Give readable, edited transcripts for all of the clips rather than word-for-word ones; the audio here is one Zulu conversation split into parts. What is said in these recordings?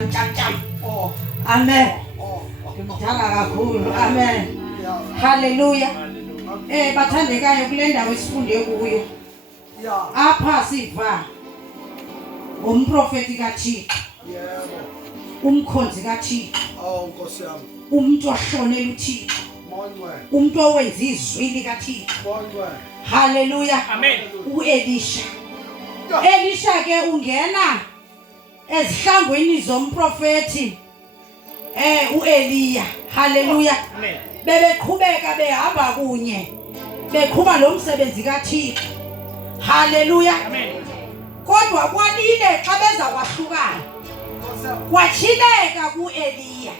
Amen. Ngimdala kakhulu. Amen. Hallelujah. Bathandekayo kule ndawo esifunde kuyo. Apha siva umprofeti kaThixo. Umkhonzi kaThixo. Nkosi yami. Umuntu ohlonela uThixo. Umuntu owenza izwi likaThixo. Hallelujah. Amen. uElisha. Elisha ke ungena ezihlangweni zomprofeti uEliya. Hallelujah. Amen. Bebeqhubeka behamba kunye beqhuba lo msebenzi kaThixo. Hallelujah. Amen. Kodwa kwalile xa beza kwahlukana kwatshileka kuEliya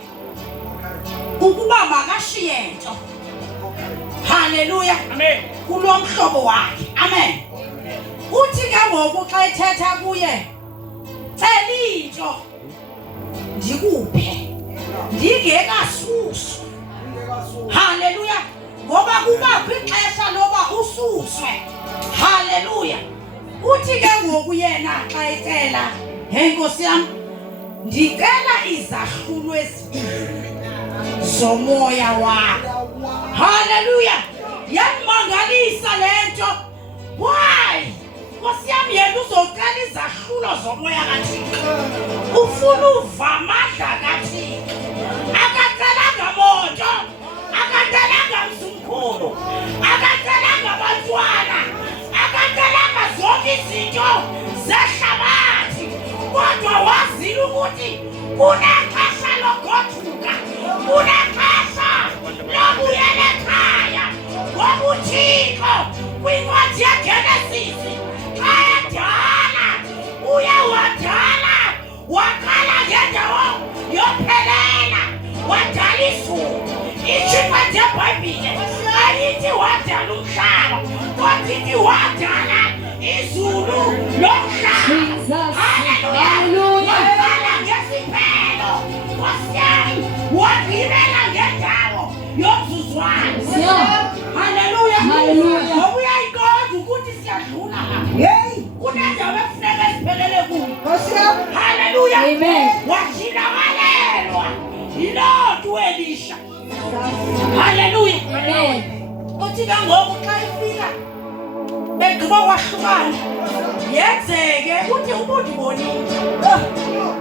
ukuba makashiye nto. Hallelujah. Amen. Kulo mhlobo wakhe. Amen. Uthi ke ngoku xa ethetha kuye, cela into ndikuphe ndingekasuswa. Hallelujah. Ngoba kubakho ixesha loba ususwe. Hallelujah. Uthi ke ngoku yena xa ecela, hey Nkosi yami, ndicela izahlulo ezibini zomoya wakho. Hallelujah. Yangimangalisa lento. Why? Nkosi yami yena uzocela izahlulo zomoya kaThixo. Ufuna uva amandla kaThixo. Akacelanga moto, akacelanga mzumkhulu, akacelanga abantwana, akacelanga zonke izinto zehlabathi. Kodwa wazile ukuthi kunexesha logoduka, kunexesha lokubuyela ekhaya. Ngoba uThixo kwincwadi yeGenesis xa edala uye wadala, waqala ngendawo yophelela, wadala izulu. Incwadi yeBhayibhile ayithi wadala umhlaba, kodwa ithi wadala izulu lomhlaba. Hallelujah. Waqala ngesiphelo, Nkosi yami, wagqibela ngendawo yomzuzwana. Hallelujah. Ngoba uyayiqonda ukuthi siyadlula lapha. Kunendawo ekufuneka siphelele kuyo. Hallelujah. Amen. Washinakalelwa yiloo nto uElisha. Hallelujah. Amen. Uthi ke ngoku xa ifika begqiba kwahlukana, yenzeke uthi ubundibonile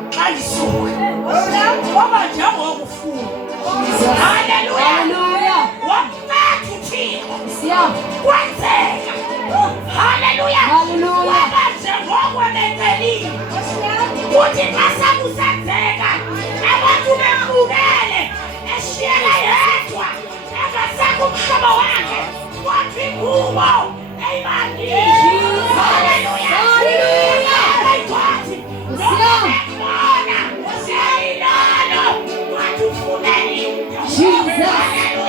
xa ndisuka ngoba njengoku ufuna. Hallelujah. Hallelujah. Wamfetha uThixo Siya. kwenzeka. Hallelujah. Hallelujah. Waba njengoko ebecelile. Uthi xa sekusenzeka abantu bebukele eshiyeka yedwa engasekho umhlobo wakhe wathi ingubo eyibandile. Hallelujah. Hallelujah. Ayikwazi nokubona siyayilolo wathi ufuneni into. Jesus.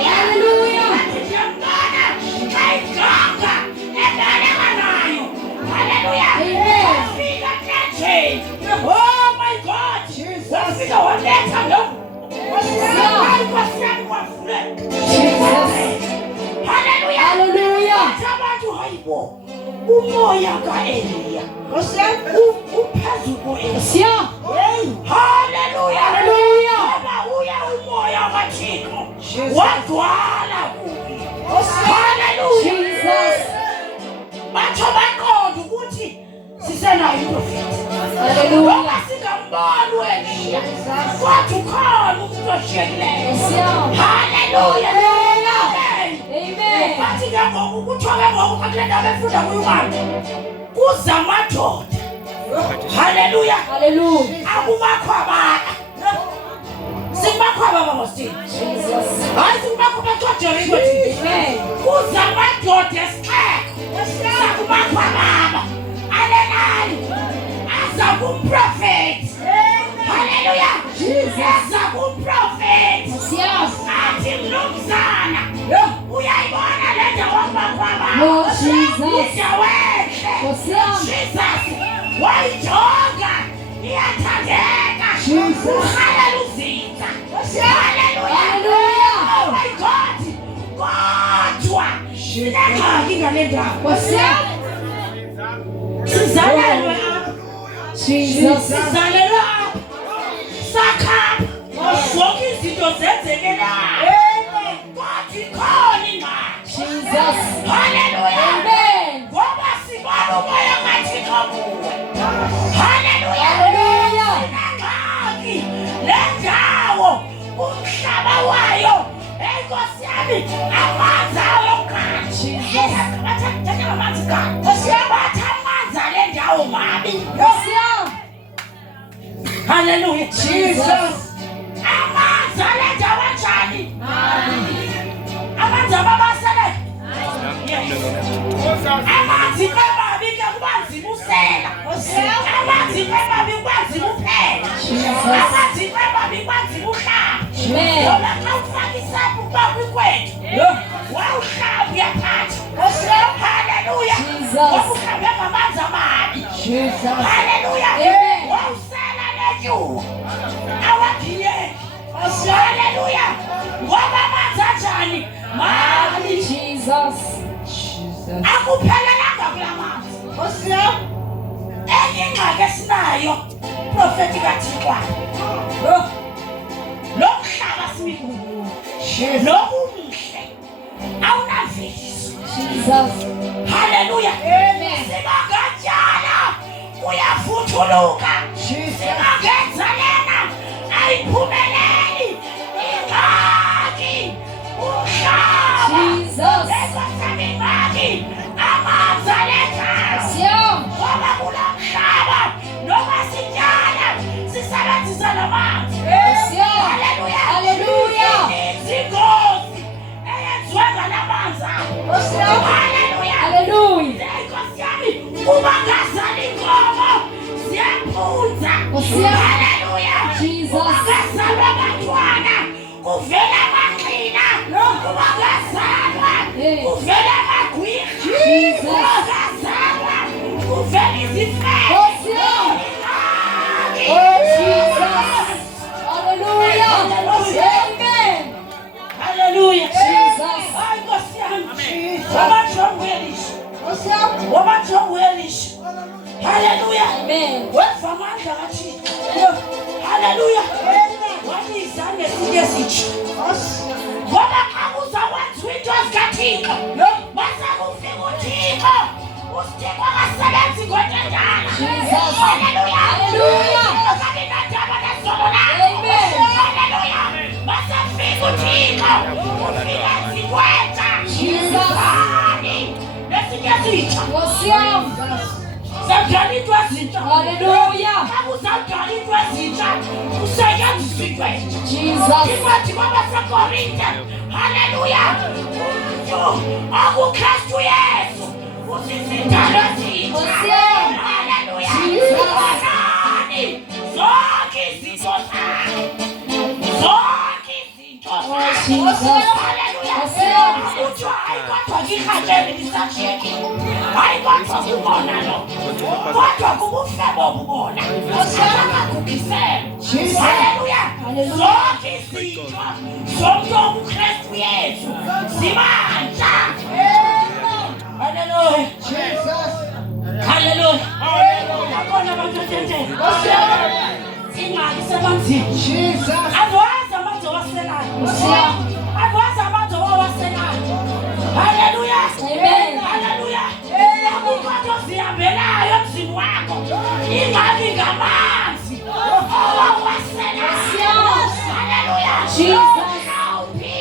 Hallelujah. Wathi ndiyambona xa ijonga ebeleka nayo. Hallelujah. Amen. Wafika nje. Oh my God. Wafika waletha lo. Hayi Nkosi yami wavule. Hallelujah. Hallelujah. Abantu hayibo umoya kaEliya uphezu koEliya. Siya. Hallelujah. Hallelujah. Ngoba uye umoya kaThixo wagcwala kuye. Hallelujah. Jesus. Batsho baqonda ukuthi sisenayo iprofethi. Hallelujah. Ngoba singamboni uEliya kwathi ukhona umuntu oshiyekileyo. Siya. Hallelujah. Amen. Amen. Bathi ke ngoku kuthiwa ke ngoku xa kule ndawo befunda kuyo umama kuza amadoda. Hallelujah. Hallelujah. Akumakhwabana. Sikumakhwaba bangosini. Jesus. Hayi sikumakhwaba ejojeni inkothi. Amen. Kuza amadoda esixeko sakumakhwababa alelali aza kumprofethi. Hallelujah. Eza kumprofethi. Siya. Athi mnumzana uyayibona le ndawo kumakhwababa. Oh, Jesus. Indawo entle. Siya. Jesus wayijonga iyathandeka. Jesus. Urhalela uzinza. Hallelujah. Hallelujah. Oh my God. Kodwa sinengxaki ngale ndawo. Siya. Sizalelwe apha. Jesus. Sizalelwe apha. Hallelujah. Jesus. Amanzi alenza kanjani? Amanzi ababasele. Amanzi emabi ke kubanzima usela. Amanzi emabi kubanzima uphela. Amanzi emabi kubanzima uhlala. Ngoba xa ufaka isapho kuba kwikwethu. Wawuhlala uyaphatha. Hallelujah. Wawuhlala ngamanzi amabi. Hallelujah. Wawusela netyuwa. Awaphiye. Hallelujah. Ngoba amanzi anjani? Mabi. Jesus. Akuphelelanga kula manzi. Enye ingxaki esinayo prophetic athixwayo. Lo mhlaba simikuwo. Nobumhle. Awunaviso. Jesus. Hallelujah. Sibangatyala uyafuthuluka. Sibangenza lena ayiphumeleli. Ingxaki. Umhlaba. Jesus. Ekwasemimaki. Amanzi aletha. Siam. Ngoba kula mhlaba noma sityala sisebenzisa lamanzi. Siam. Hallelujah. Hallelujah. Ingozi eyenziwe ngalamanzi. Hallelujah. Hallelujah. Inkosi yami kuba ngazali inkomo ziyaphunza. Hallelujah. Jesus. Ngazalwa abantwana kuvela amaqina. Kuba ngazalwa kuvela amagwirha. Jesus. Kuba ngazalwa kuvela izifebe. Oh, Jesus. Hallelujah. Amen. Hallelujah. Jesus. Hayi Nkosi yami. Wabajonga uyalisha. Wabajonga uyalisha. Hallelujah. Amen. Wenza amandla kaThixo. Hallelujah. Wathi izange sike sithi. Ngoba xa kuzakwenziwa into zikaThixo. Base kufika uThixo. uSthixo akasebenzi ngokwenjalo. Jesus. Hallelujah. Hallelujah. Uzabe nandaba nezolo lakho. Amen. Hallelujah. Base kufika uThixo. Ufika zikwenza. Jesus. Lesinye sitho. Siam. Sendlala into ezintsha. Hallelujah. Xa uzawudala into ezintsha kusetyenziswa ikwethu. Jesus. Incwadi kwabaseKorinte. Hallelujah. Umntu okuKristu Yesu usisindalo ezintsha. Hallelujah. Ubonani zonke izinto zakhe. Zonke izinto zakhe. Jesus. Hallelujah. Kuthiwa hayi kodwa ngirhatsheni lisashiyekile. Hayi kodwa kubona lo. Kodwa kubuhlobo obubona. Akakukhisele. Hallelujah. Zonke izinto zomntu okuKristu Yesu zibantsha. Hallelujah. Hallelujah. Bakhona abantu ententeni. Ingxaki sebanzima. Azazi amanzi owaselayo. Azazi amanzi owaselayo. Hallelujah. Amen. Hallelujah. Akukho nto zihambelayo emzini wakho. Ingxaki ngamanzi owaselayo. Hallelujah. Jesus. Nawuphi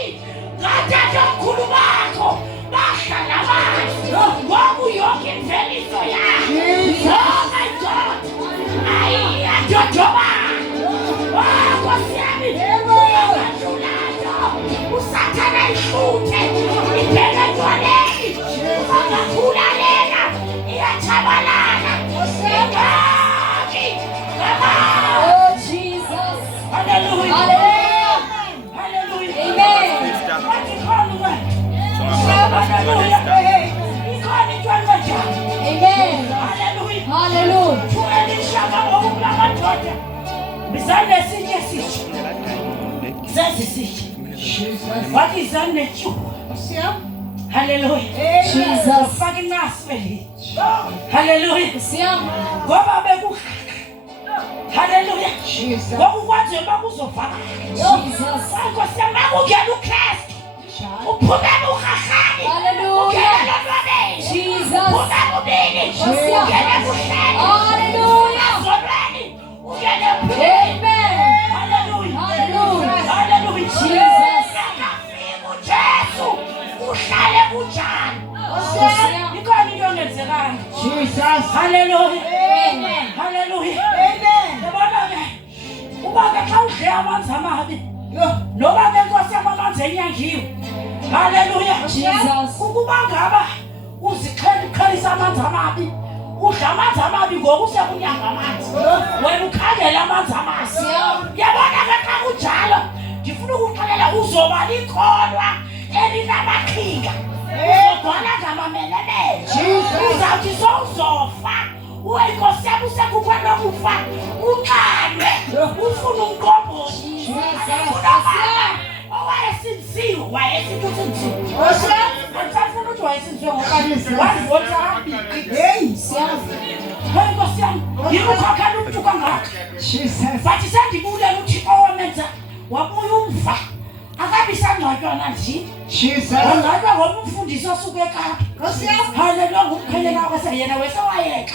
ngatatomkhulu bakho bahlala amanzi. Ngoku yonke imveliso yakho. Oh my God. Ayiyadodobala. Nkosi yami. Uyakadlulayo. Usathana ihluthe. Ibheke edwaleni. Ungakhula lena. Iyatshabalala. Ingxaki ngamanzi. Oh, Jesus. Hallelujah. Hallelujah. Hallelujah. Amen. Wathi khona wena. Hallelujah. Ikhona into engenjalo. Amen. Hallelujah. Hallelujah. Tuelishaka ngokula madoda. Bizane sinye sithi. Sezi sithi. Wathi izane tyu. Hallelujah. Jesus. Faka inaswe. Hallelujah. Siam. Ngoba bekukhaka. Hallelujah. Ngoba kwanje bakuzovana. Jesus. Nkosi yami ungena uKristu. Uphumela urhahani. Hallelujah. Ungena lonwabeni. Jesus. Ungena ubini. Ungena ebuhleni. Hallelujah. Ezonweni. Ungena ebuhleni. Amen. Hallelujah. Hallelujah. Hallelujah. Jesus. Akafika uJesu. Uhlale kunjani. Siam. Ikhona into engenzekanga. Hallelujah. Amen. Hallelujah. Yabona ke xa udle amanzi amabi noba ke Nkosi yam amanzi enyangiwe. Haleluya. Jesus. Ukuba ngaba uzikhalisa amanzi amabi, udla amanzi amabi ngoku usekunyanga amanzi, wena ukhangela amanzi amazi. Yabona ke xa kunjalo ndifuna ukuxelela uzoba likholwa elinamaqhinga, uzogcwala ngamamelemele. Uzawuthi sowuzofa Nkosi yam usekukho nokufa uqalwe ufuna umqombozi owayesinziwe wayesintusinziwe. Andisafuna ukuthi wayesinziwe ngokanizewazivotaphi. Hayi Nkosi yam yini ukhokhela umntu kangaka. Bathi sendibulela uThixo wamenza wabuya umva akabi sangcwatywana nje. Wangcwatywa ngoba umfundisi osuke eKapa. Haleluya ngumkhelela kwaseyena wesewayeka.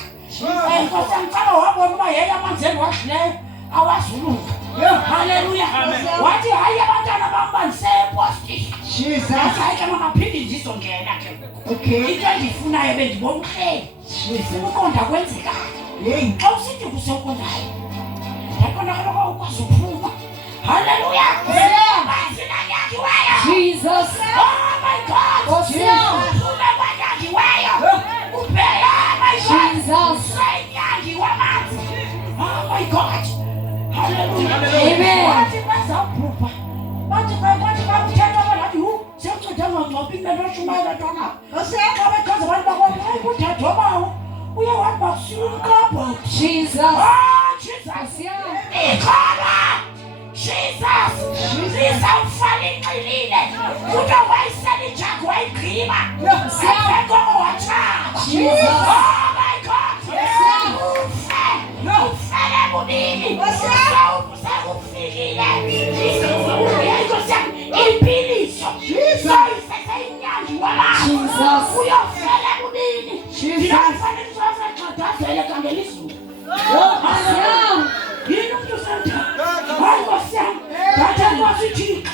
Nkosi yam xa wabona uba yena amanzeni wadlileyo awazuluka. Haleluya. Wathi hayi abantwana bam bandisepostini. Hayi ke mamaphinde ndizongena ke. Into endiyifunayo bendibona uhleli. Ndifuna uqonda kwenzekayo. Xa usithi kusekondayo ndaqonda kaloku ukwazi uphuma. Haleluya. Jesus. Oh my God. Uphume kwanyangiweyo. Ubheka my God. Jesus. Senyangiwe amanzi. Oh my God. Hallelujah. Amen. Wathi bazabhubha. Bathi xa uthetha bathi sekunceda ngangcophi into eshumayela ntwana. Xa bechaza abantu bakwazi hayi kuthetha bawo uye wathi bakushiya umqabho. Jesus. Oh Jesus. Ikholwa. Jesus. Lizawufala inqilile. Kuto wayisela ijagu wayigqiba. Sefeko watshaba. Oh my God. Ufele bubini. Sekufikile. Nkosi yam impiliso. Soyisese inyangi wamanzi. Uyofele bubini. Ndingafanele sosexadazele kangelizulu. Yini umntu usemtha. Hayi Nkosi yam. Thatha Nkosi uThixo.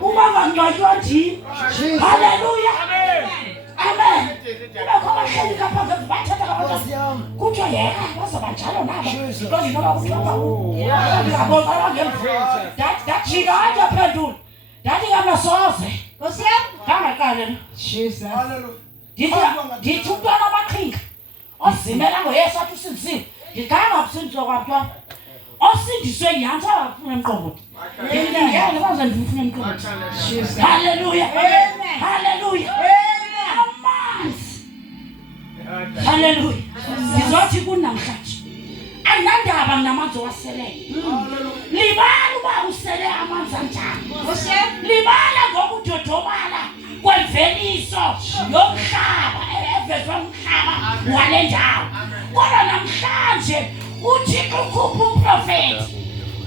Uba ngangcwatywa njini. Haleluya. Amen. Kubekho abahleli kapha bathetha kabantu. Kuthiwa yena bazaba njalo nabo. Because noba kuthiwa ndingabona abangemva. Ndajika athi aphendula. Ndathi ngamnasoze. Nkosi yam. Ngangaqale. Ndithi umntwana amaqhinga. Ozimela ngoyesu athi usinzile. Ndingangabusindiswa kwamntwana. Osindiswe nyanza abafuna emqombothi. Ngiyale baze ndifuna emqombothi. Haleluya. Haleluya. Amanzi. Haleluya. Ngizothi kunamhlanje andandaba namanzi owaseleyo. Libala uba usele amanzi anjani. Libala ngokudodobala kwemveliso yomhlaba evezwe umhlaba wale ndawo. Kodwa namhlanje uThixo ukhupha umprofeti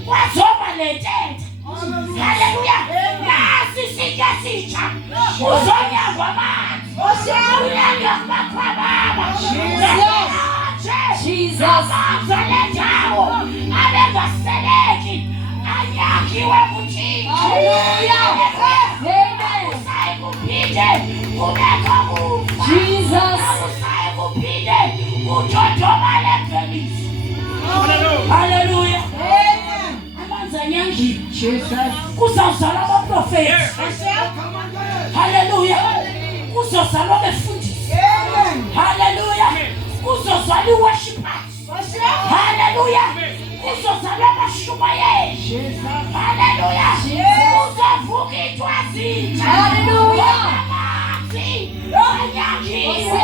wazoba le ntente. Haleluya. Nasi isitya sitsha uzonyangwa amanzi. Unyanga kubakhwababa. Jesus. Amanzi ale ndawo abengaseleki anyangiwe kuThixo. Haleluya. Amen. Akusayi kuphinde kubekho kufa. Jesus. Akusayi kuphinde kudodobale emveliso. Haleluya. Amanzi anyangiwe. Kuzawuzalwa abaprofeti. Haleluya. Kuzozalwa abefundisi. Haleluya. Kuzozalwa i-worshipers. Haleluya. Kuzozalwa abashumayeli. Haleluya. Kuzovuka intwazintsha. Haleluya. Amanzi anyangiwe.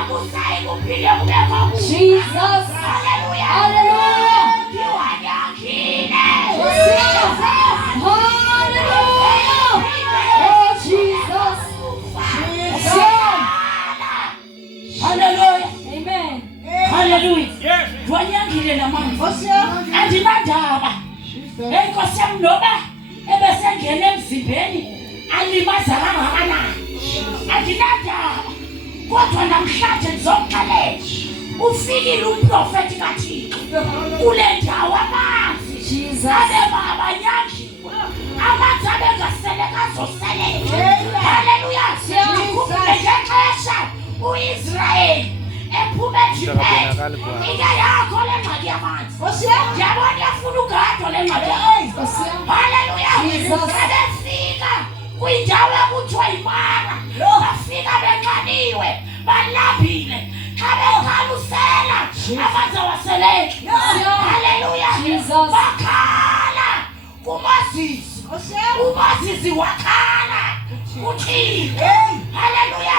Akusayi kuphinde kubekho kufa. Jesus. Haleluya. Haleluya. Ndiwanyangile. Hallelujah. Oh Jesus. Haleluya. Amen. Haleluya. Ndiwanyangile namanzi. Andinandaba. Nkosi yam noba ebesengena emzimbeni alimaza kangakanani. Andinandaba. Kodwa namhlanje ndizokuxelela. Ufikile umprofeti kaThixo kule ndawo amanzi. Jesus. Abanyangiwe. Amanzi abengaseleka azoseleka. Haleluya. Ndikhumbule ngexesha uIsrayeli ephuma eJiphethe. Into yakho le ngxaki yamanzi. Ndiyabona iyafuna ugadwa le ngxaki yamanzi. Haleluya. Sabefika kwindawo ekuthiwa Imara. Bafika benxaniwe, balambile. Xa bekhalusela amanzi awasele. Haleluya. Bakhala kuMoses. uMoses wakhala uthini. Haleluya.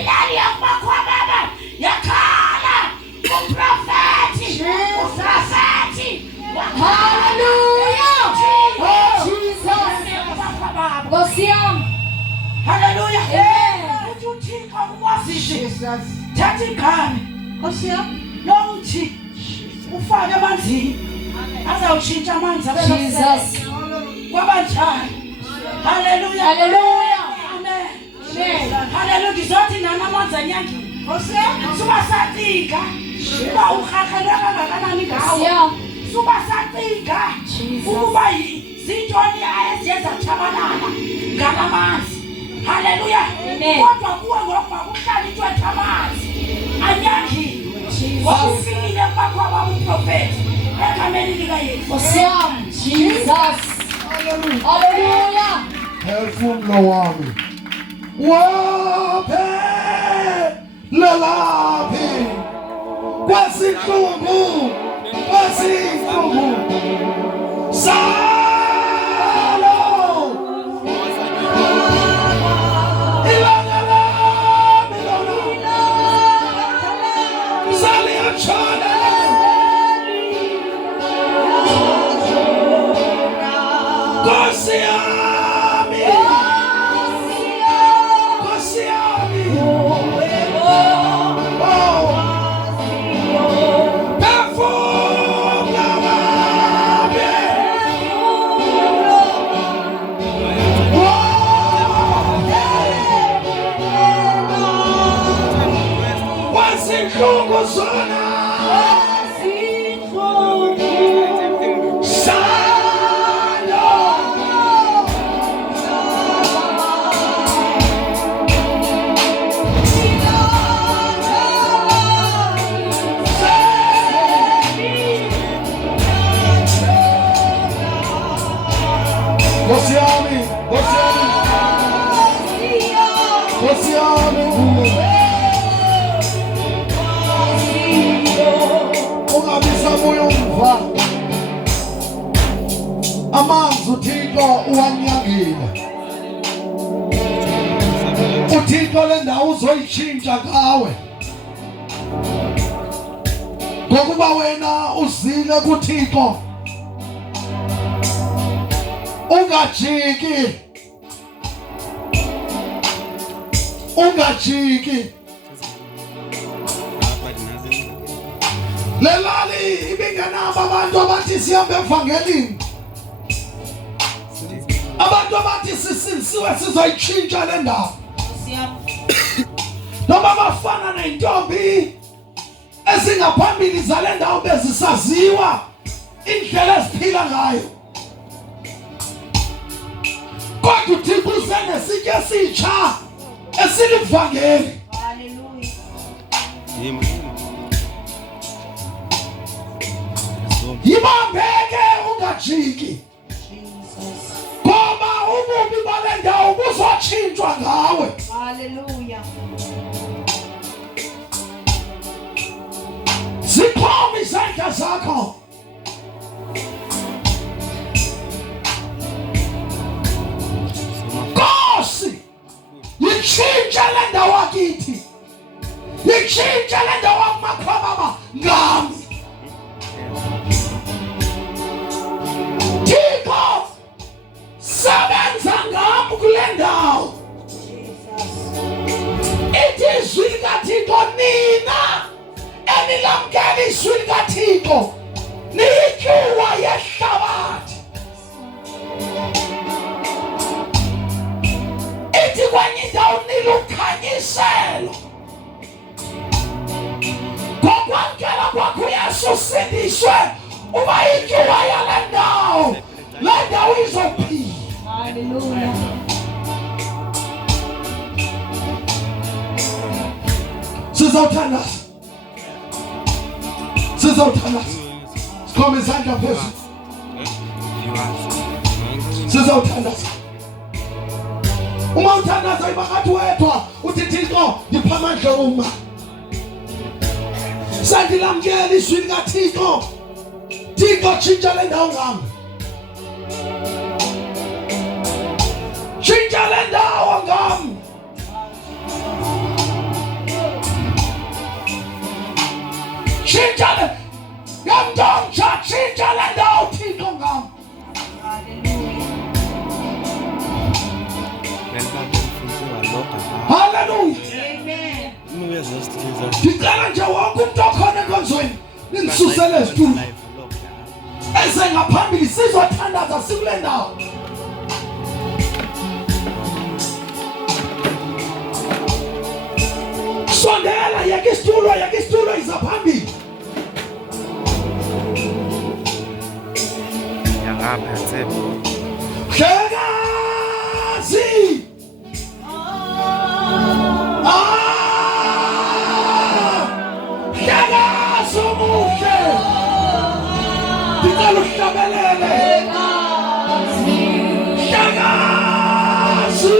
Ilali yakwaBaba yakhala kuprofethi. Uprofethi Hallelujah. Oh, Jesus. Hallelujah. Amen. Uthi uThixo kuMoses, thatha igame lomthi ufake emanzini azawutshintsha amanzi abe Jesus. kwabanjani. Hallelujah. Hallelujah. Amen. Amen. Hallelujah. Ndizothi nana amanzi anyangile suba sacinga uba urharhelwe kangakanani ngawo. Suba sacinga ukuba zintoni eziyenza tshabalala ngalamanzi. Haleluya. Kodwa kuwe ngokuba kuhlala into ethamanzi anyangile. Wafikile kwaBaba uprofethi egameni likaYesu. Jesus. Hallelujah. Phefumlo wami waphe lelaphi kwesinhlungu salo ilanga lami lona saliyatshona Nkosi yami, Nkosi yami, phefumla wami, wazinhlungu zona Nkosi yami, Nkosi yami, Nkosi yami, ungabisa moyo umva. Amanzi uThixo uwanyangile. uThixo le ndawo uzoyitshintsha ngawe. Ngokuba wena uzile kuThixo. Ungajiki, ungajiki. Lelali ibingenabo abantu abathi sihambe evangelini, abantu abathi sisilisiwe sizoyitshintsha le ndawo. Noma bafana nentombi ezingaphambili zale ndawo bezisaziwa indlela eziphila ngayo. Kodwa uThixo usenesitye esitsha esilivangeli. Hallelujah. Yibambeke ungajiki. Ngoba ububi bale ndawo buzotshintshwa ngawe. Hallelujah. Ziphome izandla zakho. Nkosi, yitshintshe le ndawo akithi. Yitshintshe le ndawo akumakhwababa ngami. Thixo, sebenza ngami kule ndawo. Ithi izwi likaThixo nina enilamkela izwi likaThixo niyityuwa yehlabathi. Ithi kwenye indawo nilukhanyiselo. Ngokwamkela kwakho uYesu usindiswe uba yityuwa yale ndawo. Le ndawo izophila. Hallelujah. Sizawuthandaza. Sizawuthandaza. Sikhome izandla phezulu. Sizothandaza. Uma uthandaza ibakathi wedwa uthi Thixo ngipha amandla uma. Sandilamkela izwi likaThixo. Thixo tshintsha le ndawo ngami. Tshintsha le ndawo ngami. Tshintsha le ngamdontsha tshintsha le ndawo Thixo ngami. Hallelujah. Amen. Ngicela nje wonke umuntu okhona enkonzweni ningisusele ezitulo. Eze ngaphambili sizothandaza sikule ndawo. Sondela yeke isitulo iza phambili. Yangaphethe. Hlekazi. Hlekazi omuhle. Ngicela uhlabelele. Hlekazi.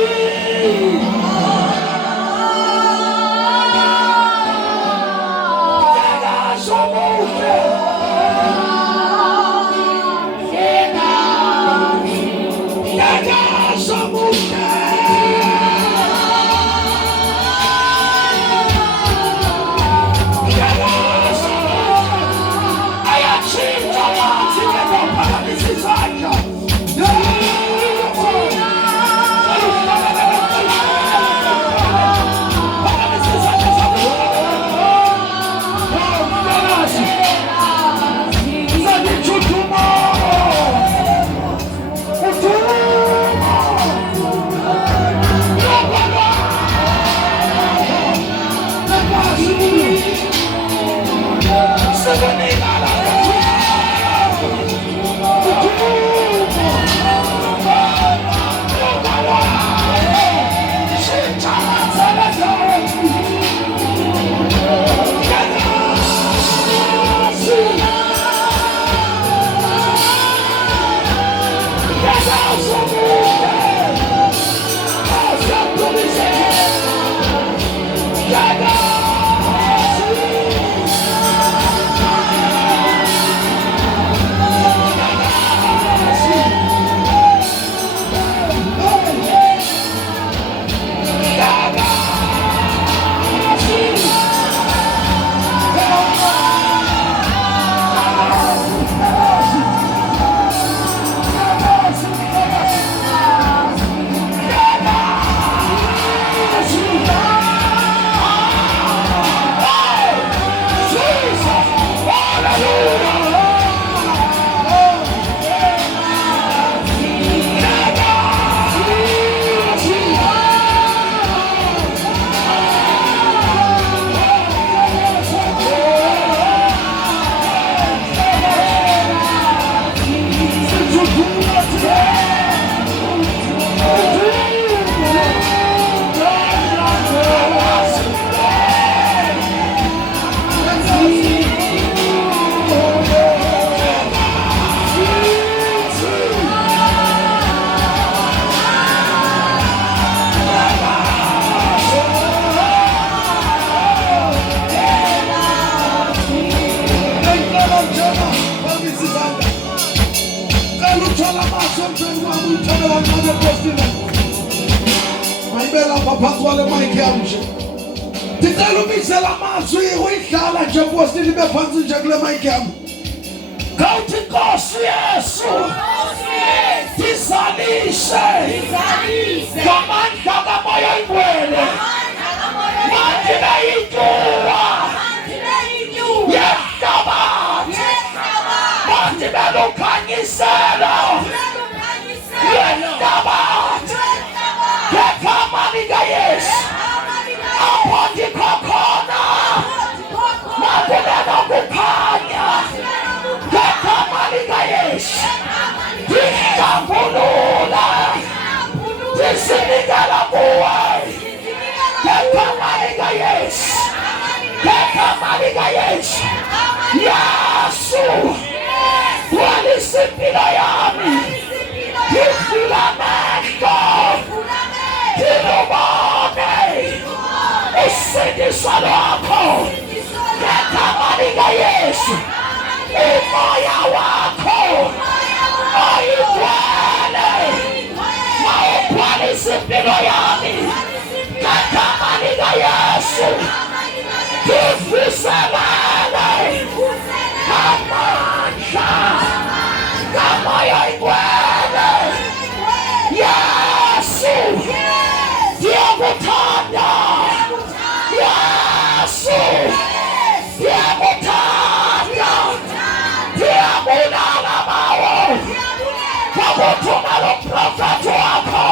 Yesu, walisipila yami mipimo yami katika jina la Yesu. Tufuselane kamanja kama ya igwele. Yesu diagutanda. Yesu diagutanda. Diagutanda mawo. Wakutuma lo profeti wako.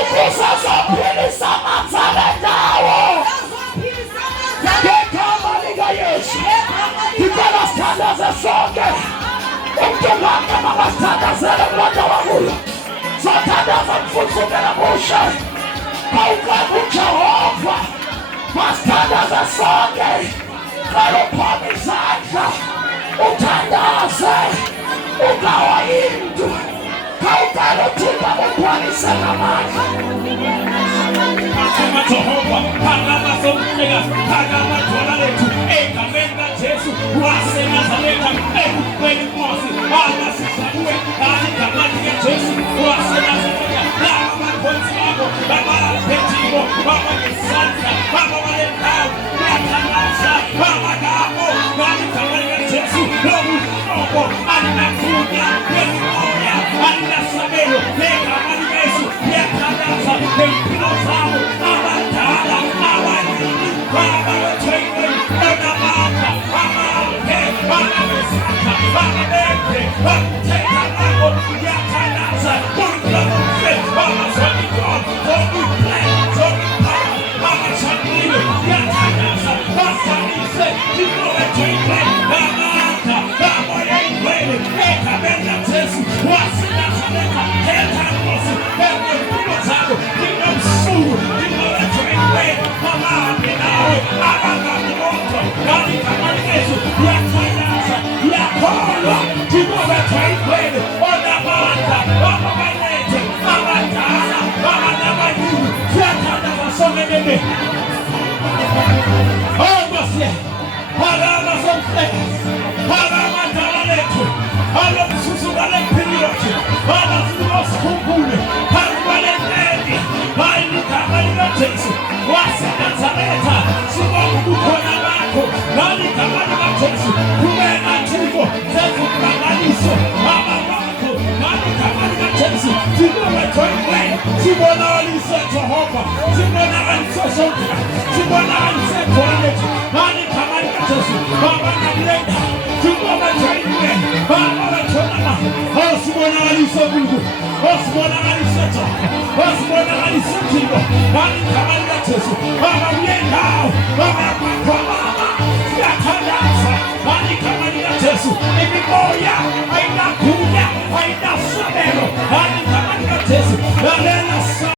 Ukuzaza pili samazale dawo. Yesu, kipela standa za songe. Ukewaka mama standa zele mwana wa huyo. Satanda za mfuzu bila musha. Kaukabu Jehova. Mastanda za songe. Kalupami zanja. Utandaze. Ukawa indu. Kaukalutuba mkwani salamani. Kama Jehova, kama somega, kama toleretu, kama Yesu, wase Nazareta, kweli mwasi, ala sisawe, kama Yesu, wase Nazareta, kama konzi wako, kama petimo, kama Santa, kama Valentao, Natanasa, kama Gabo, kama Yesu, lomu soko, anakuja, kweli moya, anasameyo, kama Yesu, yatanasa, kempino zao, abatala, awanyini, kama wetwenge, onamaka, amake, amesaka, ameke, amteka lako, yatanasa, kurulamufe, amasoniko, omuple, somipa, amasoniko, yatanasa, asanise, jiko wetwenge, amaka, amoyengwele, ekabenda tesu, wasina saleka, etamosi, emekuno zako, suru, wetwenge, amake nawe, amaka moto, kani kamani Yesu, yatanasa, yakolo, jiko wetwenge, onamaka, amamayete, amatana, amanamayuru, yatanasa, somedeme. Ogosie, harama somfle, harama dalaletu, halam susugale piliote, halam sulos kumbule, harwale nedi, haini kamali matesu, wasi Nazareta, sumoku kukona mako, nani kamali matesu, kumena tivo, zefu kamaliso, mama wako, nani kamali matesu, simone toiwe, simone walise Jehova, simone walise Sonka, simone walise toiletu, nani kamali matesu, mama namlenda, simone toiwe, mama watonama, simone walise Mungu, simone walise Jehova, simone walise Tivo, nani kamali matesu, mama mlendao, mama kwa mama, yatanasa, nani kamali matesu, imiboya, haina kuja, haina sabero, nani kamali matesu, nalena